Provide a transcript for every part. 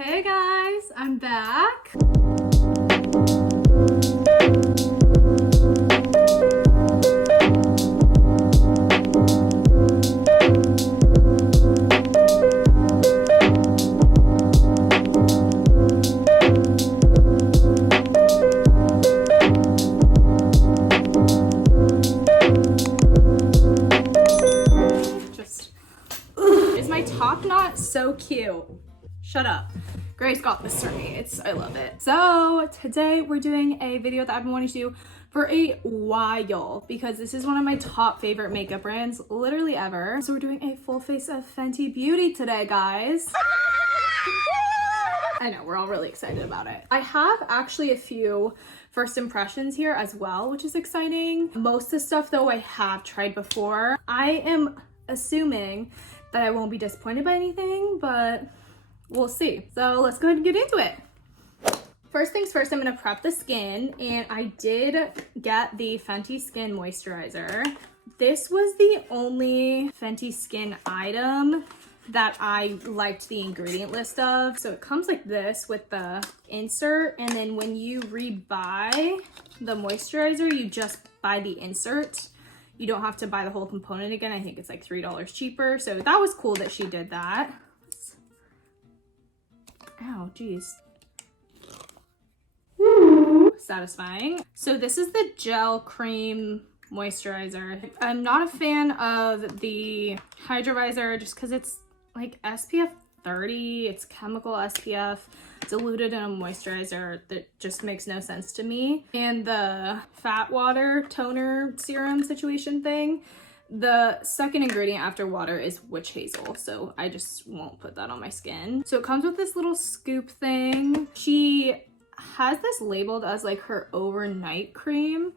Hey guys, I'm back. Is my top knot so cute? Shut up. Grace got this for me. I love it. So today we're doing a video that I've been wanting to do for a while because this is one of my top favorite makeup brands literally ever. So we're doing a full face of Fenty Beauty today, guys. I know, we're all really excited about it. I have actually a few first impressions here as well, which is exciting. Most of the stuff though I have tried before. I am assuming that I won't be disappointed by anything, but we'll see. So let's go ahead and get into it. First things first, I'm gonna prep the skin, and I did get the Fenty Skin Moisturizer. This was the only Fenty Skin item that I liked the ingredient list of. So it comes like this with the insert, and then when you rebuy the moisturizer, you just buy the insert. You don't have to buy the whole component again. I think it's like $3 cheaper. So that was cool that she did that. Ow, geez. Satisfying. So this is the gel cream moisturizer. I'm not a fan of the hydrovisor just because it's like SPF 30. It's chemical SPF diluted in a moisturizer that just makes no sense to me. And the fat water toner serum situation thing, the second ingredient after water is witch hazel, so I just won't put that on my skin. So it comes with this little scoop thing. She has this labeled as like her overnight cream.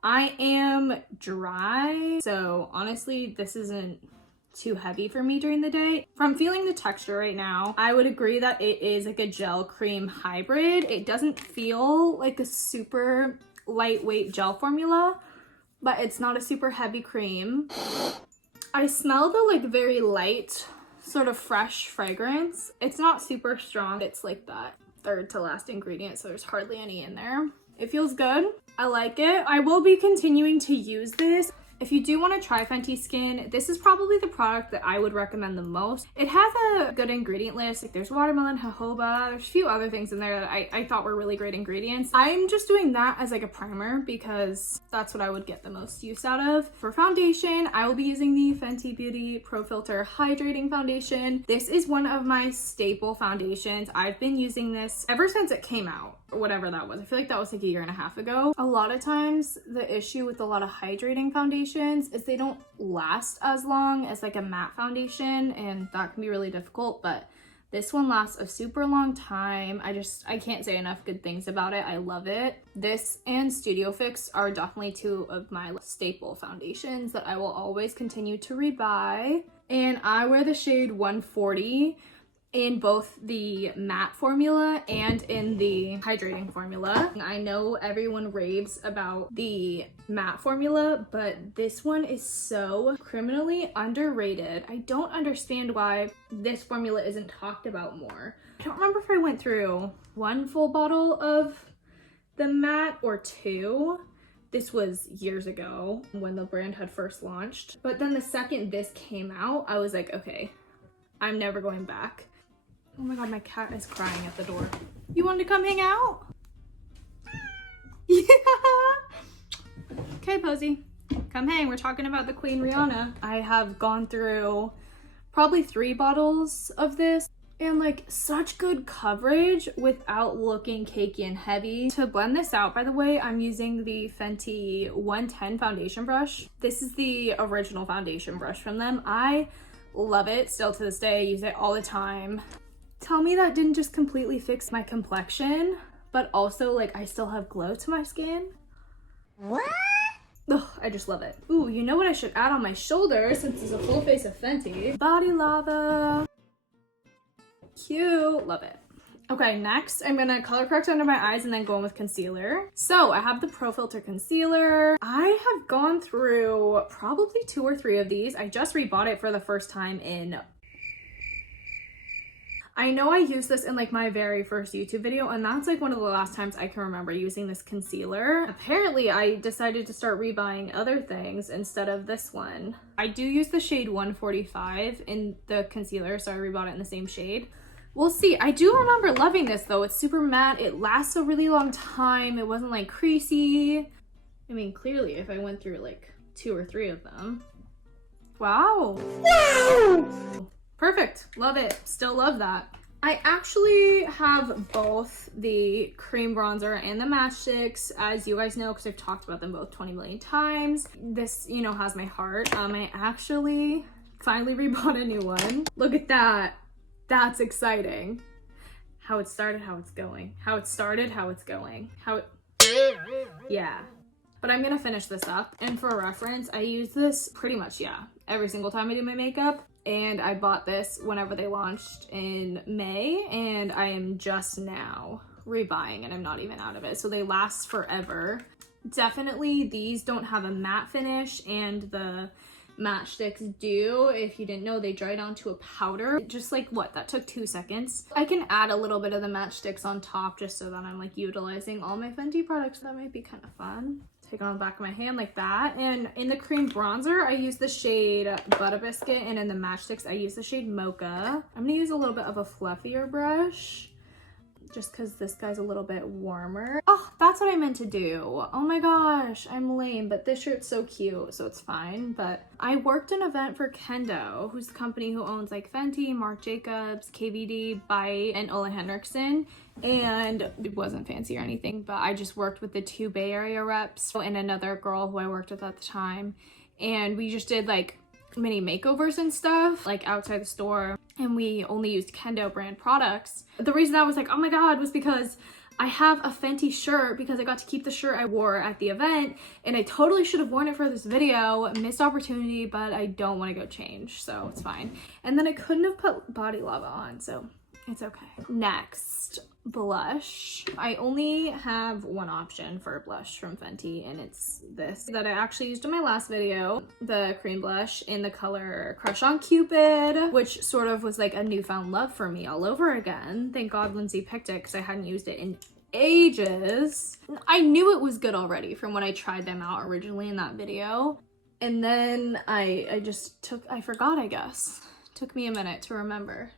I am dry, so honestly this isn't too heavy for me during the day. From feeling the texture right now, I would agree that it is like a gel cream hybrid. It doesn't feel like a super lightweight gel formula, but it's not a super heavy cream. I smell the like very light sort of fresh fragrance. It's not super strong. It's like that third to last ingredient, so there's hardly any in there. It feels good. I like it. I will be continuing to use this. If you do want to try Fenty Skin, this is probably the product that I would recommend the most. It has a good ingredient list. Like there's watermelon, jojoba, there's a few other things in there that I thought were really great ingredients. I'm just doing that as like a primer because that's what I would get the most use out of. For foundation, I will be using the Fenty Beauty Pro Filter Hydrating Foundation. This is one of my staple foundations. I've been using this ever since it came out, or whatever that was. I feel like that was like a year and a half ago. A lot of times the issue with a lot of hydrating foundations is they don't last as long as like a matte foundation, and that can be really difficult, but this one lasts a super long time. I can't say enough good things about it. I love it. This and Studio Fix are definitely two of my staple foundations that I will always continue to rebuy. And I wear the shade 140 in both the matte formula and in the hydrating formula. I know everyone raves about the matte formula, but this one is so criminally underrated. I don't understand why this formula isn't talked about more. I don't remember if I went through one full bottle of the matte or two. This was years ago when the brand had first launched. But then the second this came out, I was like, okay, I'm never going back. Oh my god, my cat is crying at the door. You want to come hang out? Yeah! Okay, Posy. Come hang. We're talking about the Queen Rihanna. I have gone through probably 3 bottles of this and like such good coverage without looking cakey and heavy. To blend this out, by the way, I'm using the Fenty 110 foundation brush. This is the original foundation brush from them. I love it still to this day. I use it all the time. Tell me that didn't just completely fix my complexion, but also like I still have glow to my skin. What? Ugh, I just love it. Ooh, you know what I should add on my shoulders since it's a full face of Fenty? Body lava. Cute, love it. Okay, next I'm gonna color correct under my eyes and then go in with concealer. So I have the Pro Filter concealer. I have gone through probably 2 or 3 of these. I just rebought it for the first time in I know I used this in like my very first YouTube video, and that's like one of the last times I can remember using this concealer. Apparently I decided to start rebuying other things instead of this one. I do use the shade 145 in the concealer, so I rebought it in the same shade. We'll see. I do remember loving this though. It's super matte. It lasts a really long time. It wasn't like creasy. I mean, clearly if I went through like 2 or 3 of them. Wow. Wow! Perfect. Love it. Still love that. I actually have both the cream bronzer and the matchsticks, as you guys know, because I've talked about them both 20 million times. This, you know, has my heart. I actually finally rebought a new one. Look at that. That's exciting. How it started, how it's going. How it started, how it's going. Yeah. But I'm gonna finish this up. And for reference, I use this pretty much, yeah, every single time I do my makeup. And I bought this whenever they launched in May, and I am just now rebuying and I'm not even out of it. So they last forever. Definitely these don't have a matte finish, and the matchsticks do. If you didn't know, they dry down to a powder. Just like what? That took 2 seconds. I can add a little bit of the matchsticks on top just so that I'm like utilizing all my Fenty products. That might be kind of fun. Take it on the back of my hand like that. And in the cream bronzer, I use the shade Butter Biscuit, and in the matchsticks, I use the shade Mocha. I'm gonna use a little bit of a fluffier brush, just because this guy's a little bit warmer. Oh, that's what I meant to do. Oh my gosh, I'm lame, but this shirt's so cute, so it's fine. But I worked an event for Kendo, who's the company who owns like Fenty, Marc Jacobs, KVD, Bite, and Ole Henriksen. And it wasn't fancy or anything, but I just worked with the 2 Bay Area reps and another girl who I worked with at the time. And we just did like mini makeovers and stuff like outside the store, and we only used Kendo brand products. The reason I was like, oh my god, was because I have a Fenty shirt, because I got to keep the shirt I wore at the event, and I totally should have worn it for this video. Missed opportunity, but I don't want to go change, so it's fine. And then I couldn't have put Body Lava on, so it's okay. Next, blush. I only have one option for a blush from Fenty, and it's this that I actually used in my last video, the cream blush in the color Crush on Cupid, which sort of was like a newfound love for me all over again. Thank God Lindsay picked it, because I hadn't used it in ages. I knew it was good already from when I tried them out originally in that video, and then I forgot, I guess. Took me a minute to remember.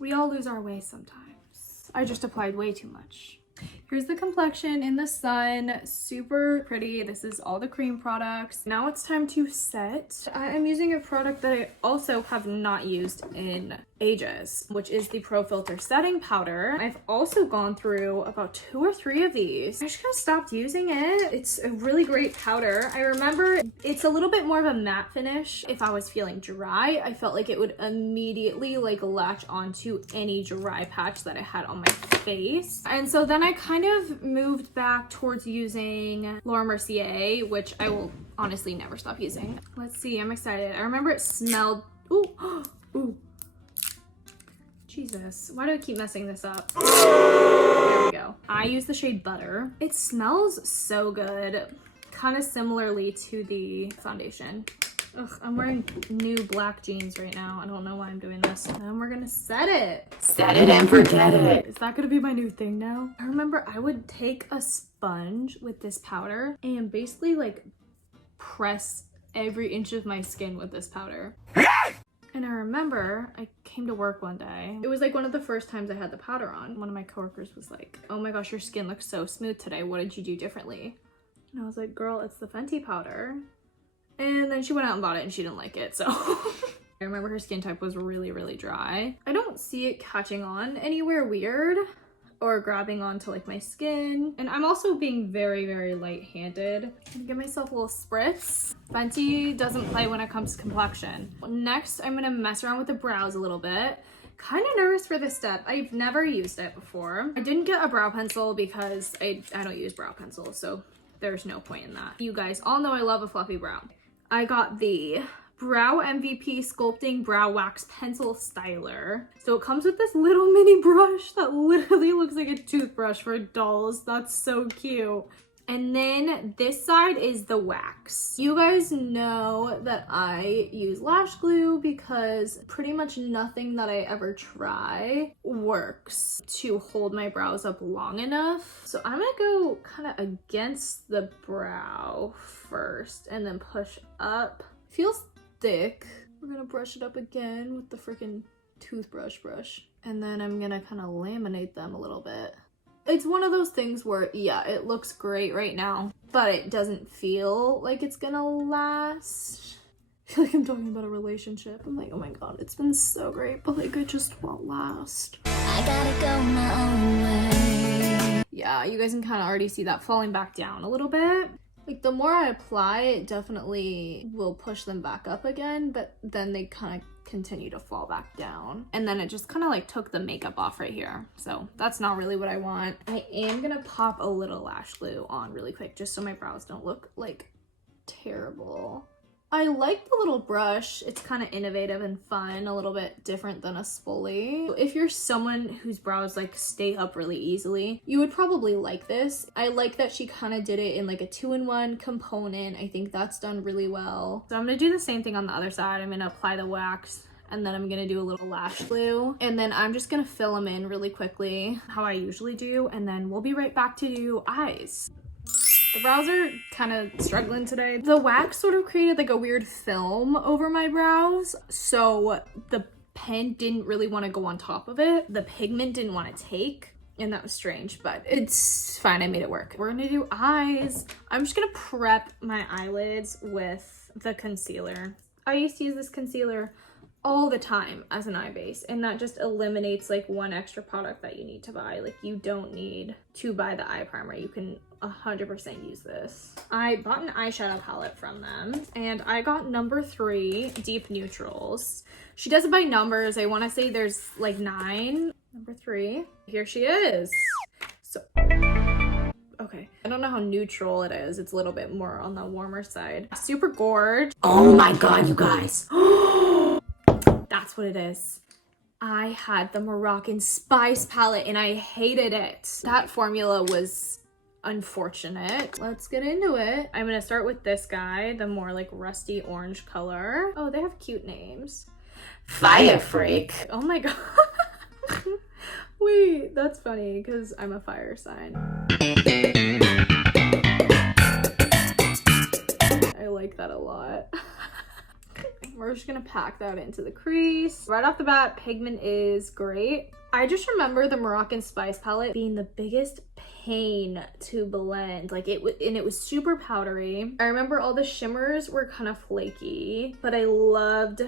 We all lose our way sometimes. I just applied way too much. Here's the complexion in the sun. Super pretty. This is all the cream products. Now it's time to set. I am using a product that I also have not used in ages, which is the Pro Filter setting powder. I've also gone through about 2 or 3 of these. I just kind of stopped using it. It's a really great powder. I remember it's a little bit more of a matte finish. If I was feeling dry, I felt like it would immediately like latch onto any dry patch that I had on my face. And so then I kind of moved back towards using Laura Mercier, which I will honestly never stop using. Let's see, I'm excited. I remember it smelled, ooh, ooh. Jesus, why do I keep messing this up? There we go. I use the shade Butter. It smells so good, kind of similarly to the foundation. Ugh, I'm wearing new black jeans right now. I don't know why I'm doing this. And we're gonna set it. Set it and forget it. Is that gonna be my new thing now? I remember I would take a sponge with this powder and basically like press every inch of my skin with this powder. And I remember I came to work one day. It was like one of the first times I had the powder on. One of my coworkers was like, oh my gosh, your skin looks so smooth today. What did you do differently? And I was like, girl, it's the Fenty powder. And then she went out and bought it and she didn't like it, so. I remember her skin type was really, really dry. I don't see it catching on anywhere weird or grabbing onto like my skin. And I'm also being very, very light-handed. Give myself a little spritz. Fenty doesn't play when it comes to complexion. Next, I'm gonna mess around with the brows a little bit. Kind of nervous for this step. I've never used it before. I didn't get a brow pencil because I don't use brow pencils, so there's no point in that. You guys all know I love a fluffy brow. I got the Brow MVP Sculpting Brow Wax Pencil Styler. So it comes with this little mini brush that literally looks like a toothbrush for dolls. That's so cute. And then this side is the wax. You guys know that I use lash glue because pretty much nothing that I ever try works to hold my brows up long enough. So I'm gonna go kind of against the brow first and then push up. Feels thick. We're gonna brush it up again with the freaking toothbrush brush. And then I'm gonna kind of laminate them a little bit. It's one of those things where, yeah, it looks great right now, but it doesn't feel like it's gonna last. I feel like I'm talking about a relationship. I'm like, oh my god, it's been so great, but like, it just won't last. I gotta go my own way. Yeah, you guys can kind of already see that falling back down a little bit. Like, the more I apply, it definitely will push them back up again, but then they kind of continue to fall back down. And then it just kind of like took the makeup off right here. So that's not really what I want. I am gonna pop a little lash glue on really quick just so my brows don't look like terrible. I like the little brush. It's kind of innovative and fun, a little bit different than a spoolie. If you're someone whose brows like stay up really easily, you would probably like this. I like that she kind of did it in like a 2-in-1 component. I think that's done really well. So I'm gonna do the same thing on the other side. I'm gonna apply the wax and then I'm gonna do a little lash glue. And then I'm just gonna fill them in really quickly, how I usually do. And then we'll be right back to do eyes. The brows are kind of struggling today. The wax sort of created like a weird film over my brows, so the pen didn't really want to go on top of it. The pigment didn't want to take, and that was strange, but it's fine. I made it work. We're gonna do eyes. I'm just gonna prep my eyelids with the concealer. I used to use this concealer all the time as an eye base, and that just eliminates like one extra product that you need to buy. Like, you don't need to buy the eye primer. You can 100% use this. I bought an eyeshadow palette from them, and I got number 3 deep neutrals. She does it by numbers. I want to say there's like 9. Number 3, here she is. So okay, I don't know how neutral it is. It's a little bit more on the warmer side. Super gorge. Oh my god, you guys. That's what it is. I had the Moroccan Spice palette and I hated it. That formula was unfortunate. Let's get into it. I'm gonna start with this guy, the more like rusty orange color. Oh, they have cute names. Fire freak. Oh my god. Wait, that's funny because I'm a fire sign. I like that a lot. We're just gonna pack that into the crease. Right off the bat, pigment is great. I just remember the Moroccan Spice palette being the biggest pain to blend. Like, it was super powdery. I remember all the shimmers were kind of flaky, but I loved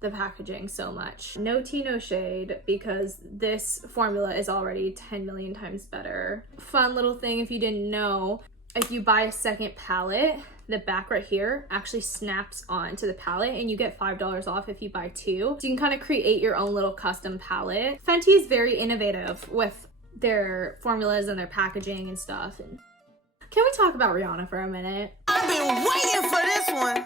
the packaging so much. No tea, no shade, because this formula is already 10 million times better. Fun little thing if you didn't know, if you buy a second palette, the back right here actually snaps onto the palette and you get $5 off if you buy 2. So you can kind of create your own little custom palette. Fenty is very innovative with their formulas and their packaging and stuff. And can we talk about Rihanna for a minute? I've been waiting for this one.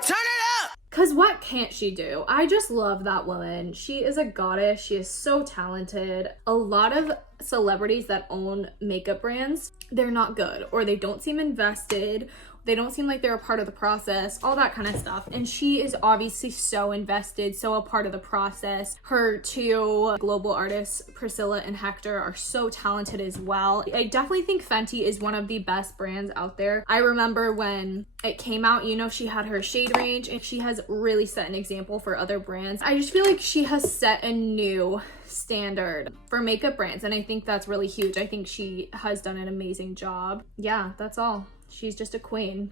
Turn it up! Cause what can't she do? I just love that woman. She is a goddess. She is so talented. A lot of celebrities that own makeup brands, they're not good, or they don't seem invested. They don't seem like they're a part of the process, all that kind of stuff. And she is obviously so invested, so a part of the process. Her 2 global artists, Priscilla and Hector, are so talented as well. I definitely think Fenty is one of the best brands out there. I remember when it came out, you know, she had her shade range and she has really set an example for other brands. I just feel like she has set a new standard for makeup brands, and I think that's really huge. I think she has done an amazing job. Yeah, that's all. She's just a queen.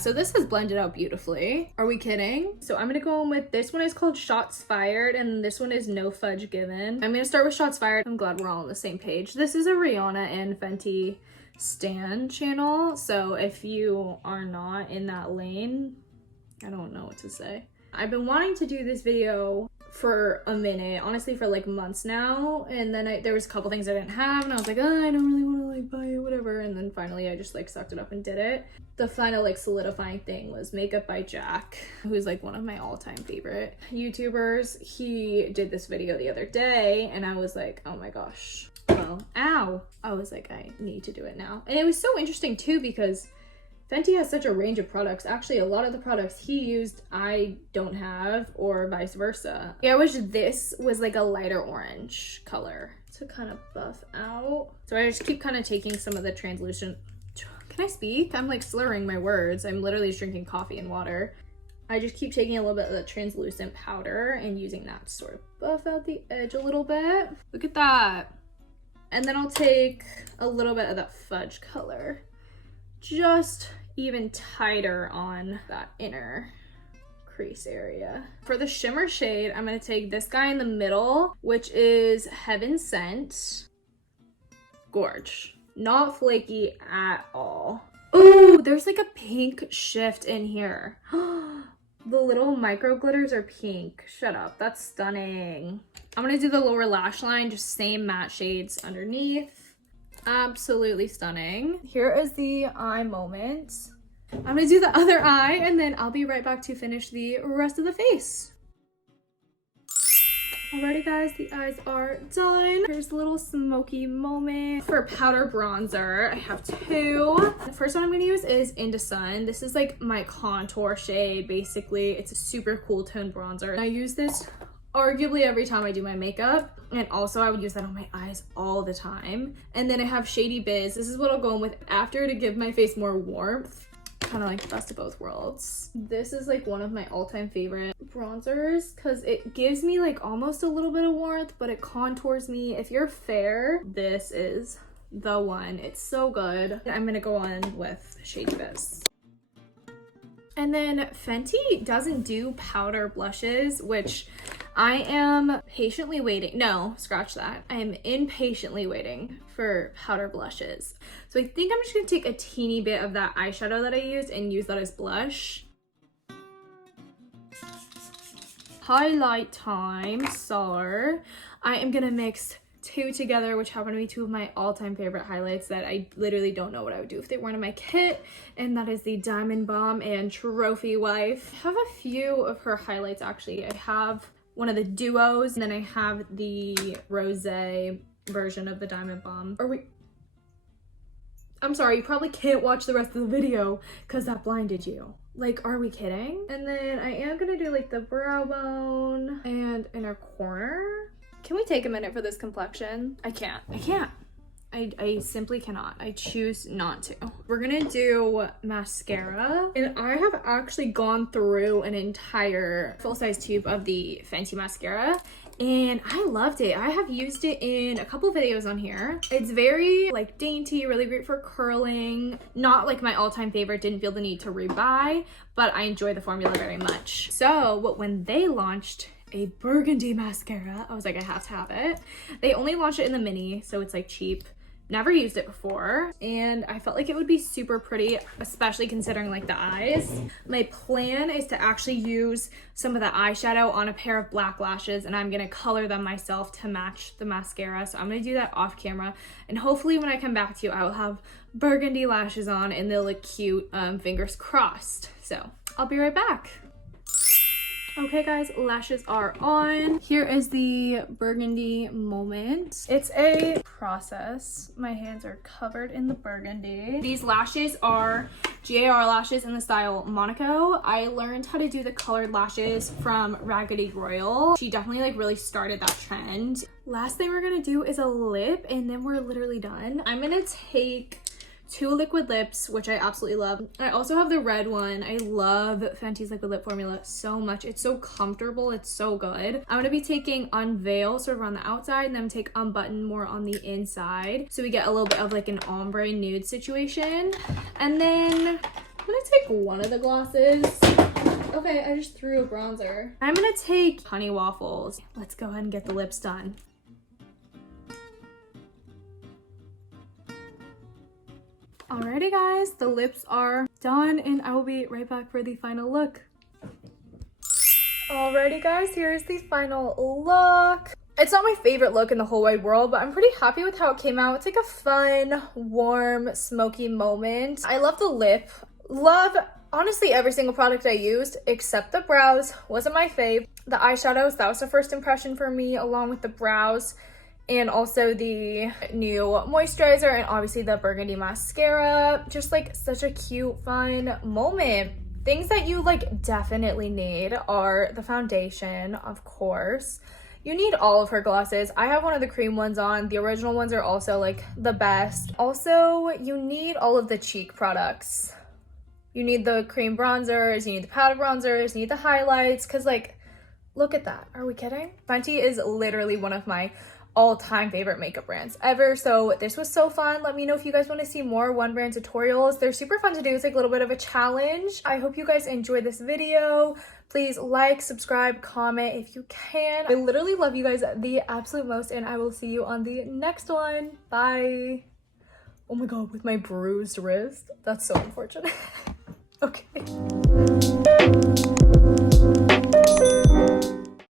So this has blended out beautifully. Are we kidding? So I'm gonna go in with, this one is called Shots Fired and this one is No Fudge Given. I'm gonna start with Shots Fired. I'm glad we're all on the same page. This is a Rihanna and Fenty stan channel. So if you are not in that lane, I don't know what to say. I've been wanting to do this video for a minute, honestly for like months now, and then there was a couple things I didn't have and I was like, oh, I don't really want to like buy it, whatever, and then finally I just like sucked it up and did it. The final like solidifying thing was Makeup by Jack, who's like one of my all-time favorite YouTubers. He did this video the other day and I was like, oh my gosh, well, ow. I was like, I need to do it now. And it was so interesting too because Fenty has such a range of products. Actually, a lot of the products he used, I don't have, or vice versa. I wish this was like a lighter orange color to kind of buff out. So I just keep kind of taking some of the translucent. Can I speak? I'm like slurring my words. I'm literally just drinking coffee and water. I just keep taking a little bit of the translucent powder and using that to sort of buff out the edge a little bit. Look at that. And then I'll take a little bit of that fudge color. Just even tighter on that inner crease area. For the shimmer shade, I'm gonna take this guy in the middle, which is Heaven Sent. Gorge. Not flaky at all. Ooh, there's like a pink shift in here. The little micro glitters are pink. Shut up, that's stunning. I'm gonna do the lower lash line, just same matte shades underneath. Absolutely stunning. Here is the eye moment. I'm gonna do the other eye and then I'll be right back to finish the rest of the face. Alrighty guys, the eyes are done. Here's a little smoky moment. For powder bronzer, I have two. The first one I'm gonna use is Into Sun. This is like my contour shade, basically. It's a super cool tone bronzer. And I use this arguably every time I do my makeup. And also I would use that on my eyes all the time. And then I have Shady Biz. This is what I'll go in with after to give my face more warmth. Kind of like the best of both worlds. This is like one of my all-time favorite bronzers because it gives me like almost a little bit of warmth, but it contours me. If you're fair, this is the one. It's so good. I'm gonna go on with Shady Biz. And then Fenty doesn't do powder blushes, which I am patiently waiting. No, scratch that. I am impatiently waiting for powder blushes. So I think I'm just gonna take a teeny bit of that eyeshadow that I used and use that as blush. Highlight time. So I am gonna mix two together, which happen to be two of my all-time favorite highlights that I literally don't know what I would do if they weren't in my kit, and that is the Diamond Bomb and Trophy Wife. I have a few of her highlights actually. I have one of the duos, and then I have the rosé version of the Diamond Bomb. I'm sorry, you probably can't watch the rest of the video because that blinded you. Like, are we kidding? And then I am gonna do like the brow bone and inner corner. Can we take a minute for this complexion? I can't. I simply cannot. I choose not to. We're gonna do mascara. And I have actually gone through an entire full-size tube of the Fenty mascara. And I loved it. I have used it in a couple videos on here. It's very like dainty, really great for curling. Not like my all-time favorite, didn't feel the need to rebuy, but I enjoy the formula very much. So when they launched a burgundy mascara, I was like, I have to have it. They only launched it in the mini, so it's like cheap. Never used it before, and I felt like it would be super pretty, especially considering like the eyes. My plan is to actually use some of the eyeshadow on a pair of black lashes, and I'm gonna color them myself to match the mascara. So I'm gonna do that off camera, and hopefully when I come back to you, I will have burgundy lashes on and they'll look cute, fingers crossed. So I'll be right back. Okay guys, lashes are on. Here is the burgundy moment. It's a process. My hands are covered in the burgundy. These lashes are GAR lashes in the style Monaco. I learned how to do the colored lashes from Raggedyroyal. She definitely like really started that trend. Last thing we're gonna do is a lip, and then we're literally done. I'm gonna take two liquid lips, which I absolutely love. I also have the red one. I love Fenty's liquid lip formula so much. It's so comfortable. It's so good. I'm going to be taking Unveil sort of on the outside, and then take Unbutton more on the inside. So we get a little bit of like an ombre nude situation. And then I'm going to take one of the glosses. Okay, I just threw a bronzer. I'm going to take Honey Waffles. Let's go ahead and get the lips done. Alrighty guys, the lips are done, and I will be right back for the final look. Alrighty guys, here's the final look. It's not my favorite look in the whole wide world, but I'm pretty happy with how it came out. It's like a fun, warm, smoky moment. I love the lip. Love honestly every single product I used, except the brows wasn't my fave. The eyeshadows, that was the first impression for me, along with the brows. and also the new moisturizer, and obviously the burgundy mascara. Just like such a cute, fun moment. Things that you like definitely need are the foundation, of course. You need all of her glosses. I have one of the cream ones on. The original ones are also like the best. Also, you need all of the cheek products. You need the cream bronzers, you need the powder bronzers, you need the highlights, because like, look at that. Are we kidding? Fenty is literally one of my all-time favorite makeup brands ever. So this was so fun. Let me know if you guys want to see more one brand tutorials. They're super fun to do. It's like a little bit of a challenge. I hope you guys enjoyed this video. Please like, subscribe, comment if you can. I literally love you guys the absolute most, and I will see you on the next one. Bye. Oh my god, with my bruised wrist. That's so unfortunate. Okay.